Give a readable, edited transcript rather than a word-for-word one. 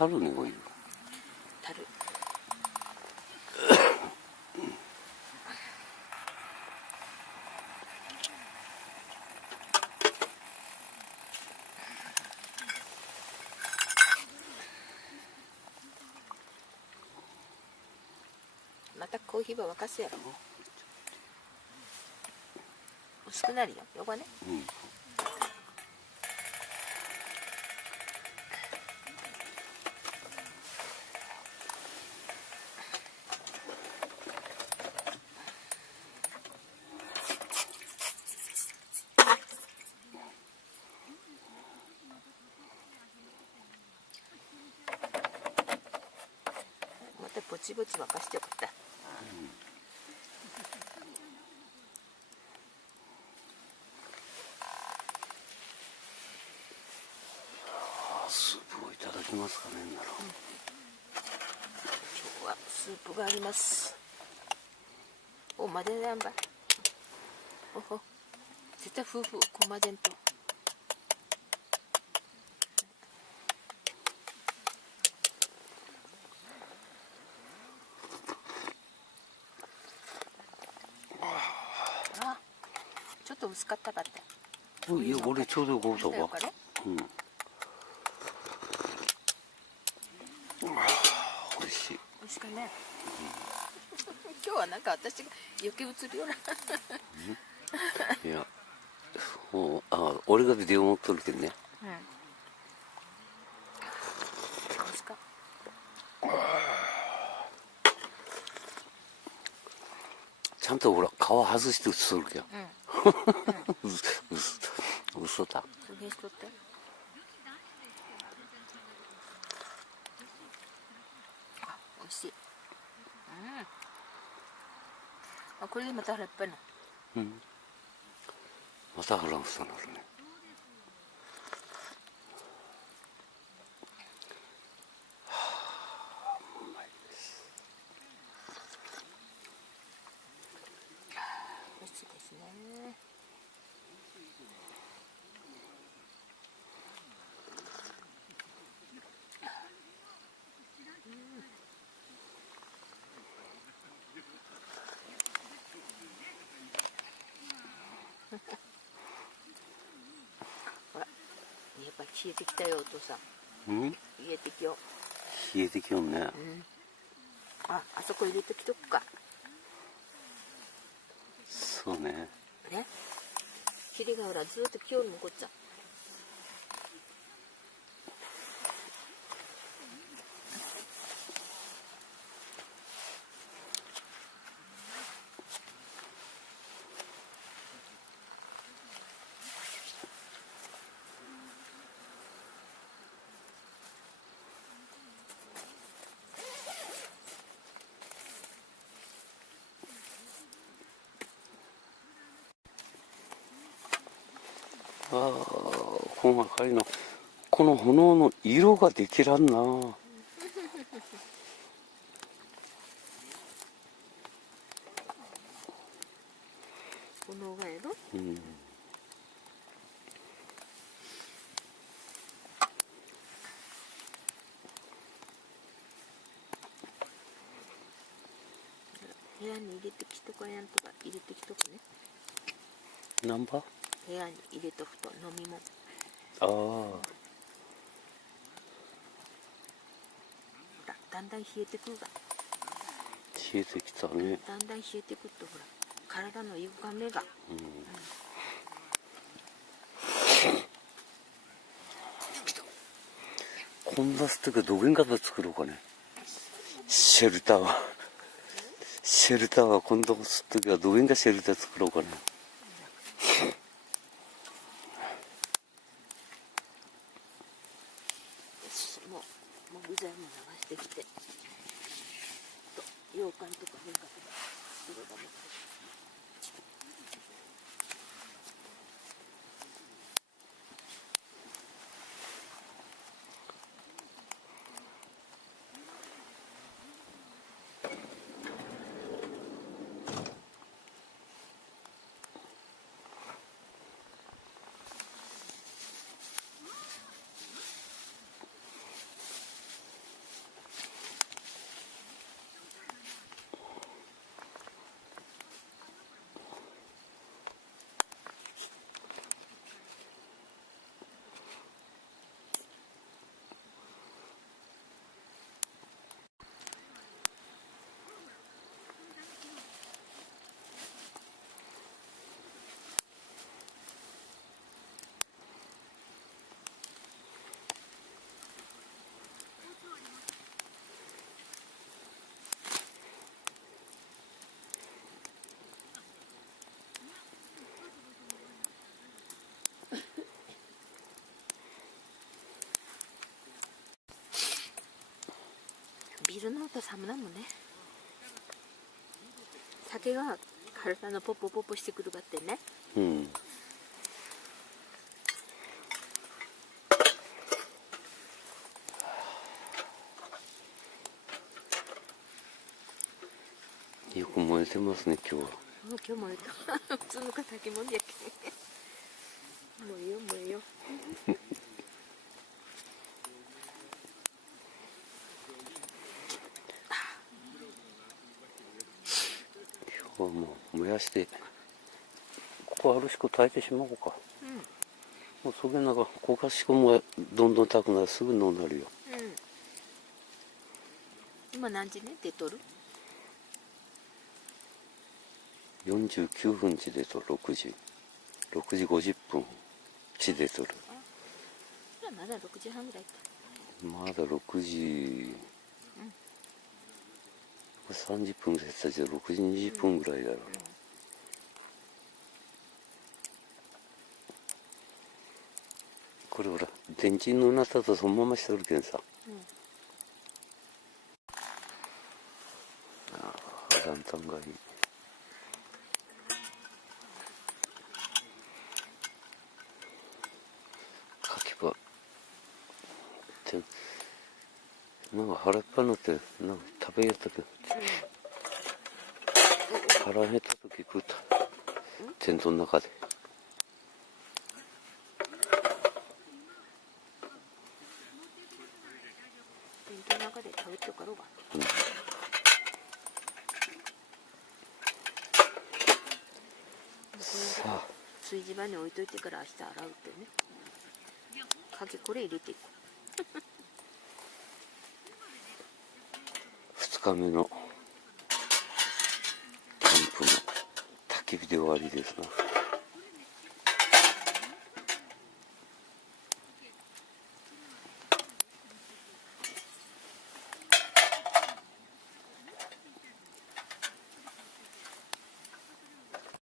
樽にお湯。樽。またコーヒーば沸かすやろ。薄くなるよ、よこね。うん。またぼちぼち沸かしてよかった。スープをいただきますかね。なら。今日はスープがあります。お、までやんば。おほ。絶対夫婦こまでんと。あ、ちょっと薄かったかった。いや、俺ちょうどよかったわ。うん。美味しい。美味しかね。今日はなんか私が余計映るよな。いや、もう、俺がビデオ持っとるけどね。うん。美味しか。ちゃんとほら、皮外して映っとるけど。うん。嘘だ。そげんしとって。あ、美味しい。うん。あ、これでまた腹いっぱいな。うん。また腹がふさなるね。うまいです。美味しいですね。ほら、やっぱり冷えてきたよ、お父さん。うん？冷えてきよ。冷えてきよんね。うん。あそこ入れてきとくか。そうね。ね。霧がほらずっと気を残っちゃう。細かいの。この炎の色ができらんな。炎がやろ。うん。部屋に入れてきとかやんとか入れてきとくね。何番？部屋に入れとくと飲み物。だんだん冷えてくるが。冷えてきたね。だんだん冷えてくるとほら体の歪めが。こんなすてかどげんかで作ろうかね。シェルターは今度すっときはどげんかシェルター作ろうかね。もう具材も流してきて。羊羹とか変化とかいろいろね。ビールの音寒なもんね。酒が体のポッポポッポしてくるばってね。うん。よく燃えてますね、今日は。もう今日も普通の敵もんやけん。もういいよ、もういいよ。今日はもう燃やして、ここあるしこ炊いてしまおうか。うん。もうそげながこかしこもどんどん炊くならすぐのなるよ。うん。今何時ね出とる？49分地でと6時50分地でとる。じゃあまだ6時半ぐらいか。まだ6時、30分ぐらい経ったじゃ6時20分ぐらいだろうな。これほら電池のなったとそのまましとるけんさ。ああ、ランタンがいい。かきばなんか腹いっぱいになってなんか食べやったけど、腹減った時食うたテントの中で。テントの中で食べてかろうが。さあ炊事場に置いといてから明日洗うってね。かけこれ入れていこ2日目のキャンプの焚き火で終わりですな。